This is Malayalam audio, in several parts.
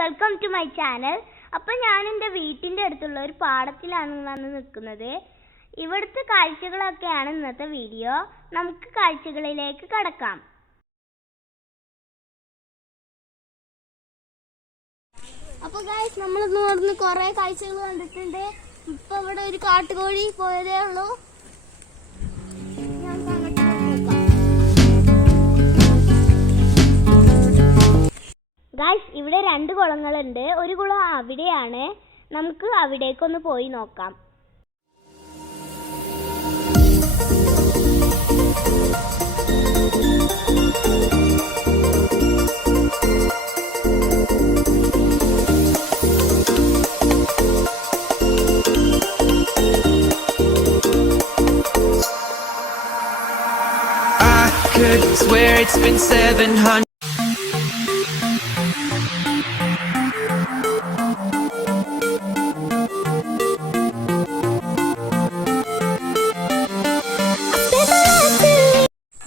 Welcome to my channel. അപ്പോൾ ഞാൻ എൻ്റെ വീട്ടിൻ്റെ അടുത്തുള്ള ഒരു പാടത്തിലാണ് വന്ന് നിൽക്കുന്നത്. ഇവിടുത്തെ കാഴ്ചകളൊക്കെയാണ് ഇന്നത്തെ വീഡിയോ. നമുക്ക് കാഴ്ചകളിലേക്ക് കടക്കാം. അപ്പോൾ ഗൈസ്, നമ്മൾ ഇന്ന് കുറേ കാഴ്ചകൾ കണ്ടിട്ടുണ്ട്. ഇപ്പോൾ ഇവിടെ ഒരു കാട്ടുകോഴി പോയതേ ഉള്ളൂ. ഗൈസ്, ഇവിടെ 2 കുളങ്ങളുണ്ട്. ഒരു കുളം അവിടെയാണ്. നമുക്ക് അവിടേക്കൊന്ന് പോയി നോക്കാം. I could swear it's been 700.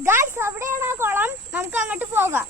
Guys, അവിടെയാണ് ആ കുളം. നമുക്ക് അങ്ങോട്ട് പോകാം.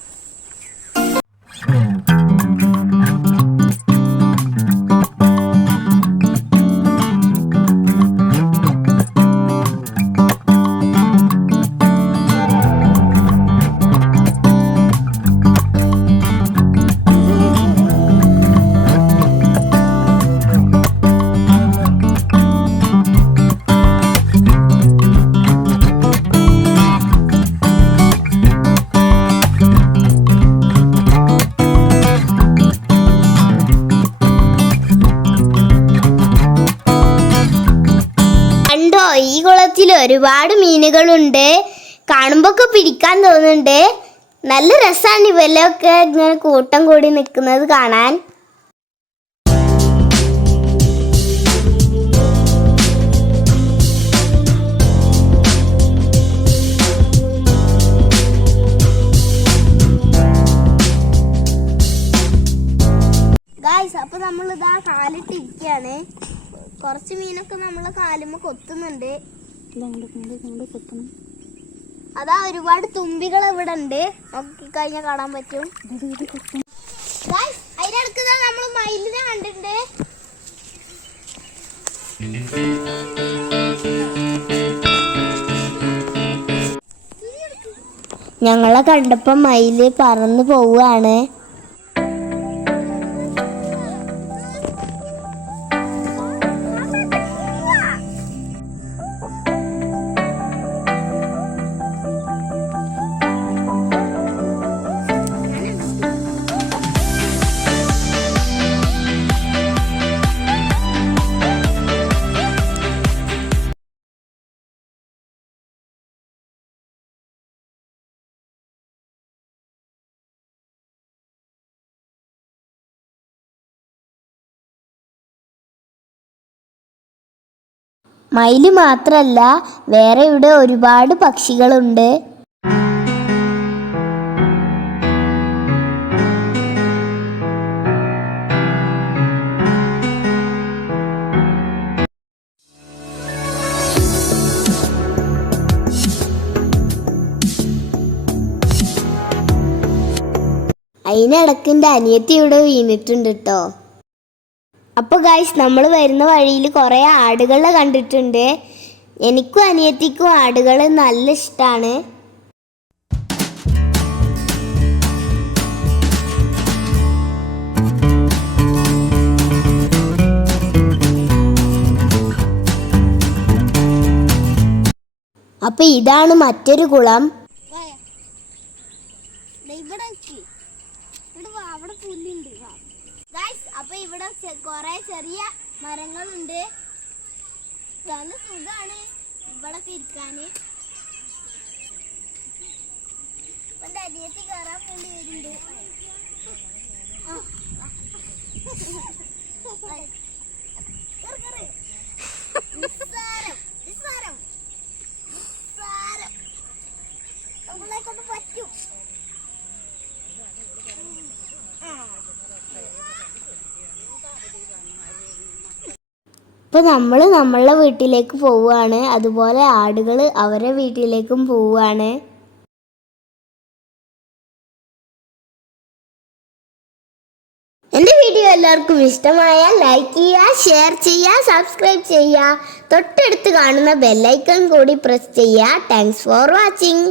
ഈ കുളത്തിൽ ഒരുപാട് മീനുകളുണ്ട്. കാണുമ്പോഴൊക്കെ പിടിക്കാൻ തോന്നുന്നുണ്ട്. നല്ല രസമാണ് ഇവരൊക്കെ ഇങ്ങനെ കൂട്ടം കൂടി നിൽക്കുന്നത് കാണാൻ. ഗൈസ്, അപ്പൊ നമ്മളിതാ കാലിട്ടിരിക്കുകയാണ്. കുറച്ച് മീനൊക്കെ നമ്മളെ കാലുമ്മ കൊത്തുന്നുണ്ട്. അതാ ഒരുപാട് തുമ്പികൾ ഇവിടെ ഉണ്ട്. നോക്കി കഴിഞ്ഞാൽ കാണാൻ പറ്റും. അതിനടുക്ക് നമ്മൾ മയിലിനെ കണ്ടിട്ടുണ്ട്. ഞങ്ങളെ കണ്ടപ്പോ മയില് പറന്നു പോവുകയാണ്. മയില് മാത്രല്ല, വേറെ ഇവിടെ ഒരുപാട് പക്ഷികളുണ്ട്. അതിനിടക്ക് എൻ്റെ അനിയത്തി ഇവിടെ വീണിട്ടുണ്ട് കേട്ടോ. അപ്പോൾ ഗൈസ്, നമ്മൾ വരുന്ന വഴിയിൽ കുറേ ആടുകളെ കണ്ടിട്ടുണ്ട്. എനിക്കും അനിയത്തിക്കും ആടുകൾ നല്ല ഇഷ്ടമാണ്. അപ്പോൾ ഇതാണ് മറ്റൊരു കുളം. അവിടെ പുല്ലുണ്ട്. അപ്പൊ ഇവിടെ കൊറേ ചെറിയ മരങ്ങളുണ്ട്. നല്ല സുഖാണ് ഇവിടെ ഇരിക്കാന്. എന്റെ അനിയത്തി കയറാൻ വേണ്ടി വരുന്നുണ്ട്. നമ്മളെക്കൊണ്ട് പറ്റും. ഇപ്പൊ നമ്മളുടെ വീട്ടിലേക്ക് പോവുകയാണ്. അതുപോലെ ആടുകൾ അവരുടെ വീട്ടിലേക്കും പോവുകയാണ്. എൻ്റെ എല്ലാവർക്കും ഇഷ്ടമായാൽ ലൈക്ക് ചെയ്യുക, ഷെയർ ചെയ്യുക, സബ്സ്ക്രൈബ് ചെയ്യുക. തൊട്ടടുത്ത് കാണുന്ന ബെല്ലൈക്കൺ കൂടി പ്രസ് ചെയ്യുക. Thanks for watching.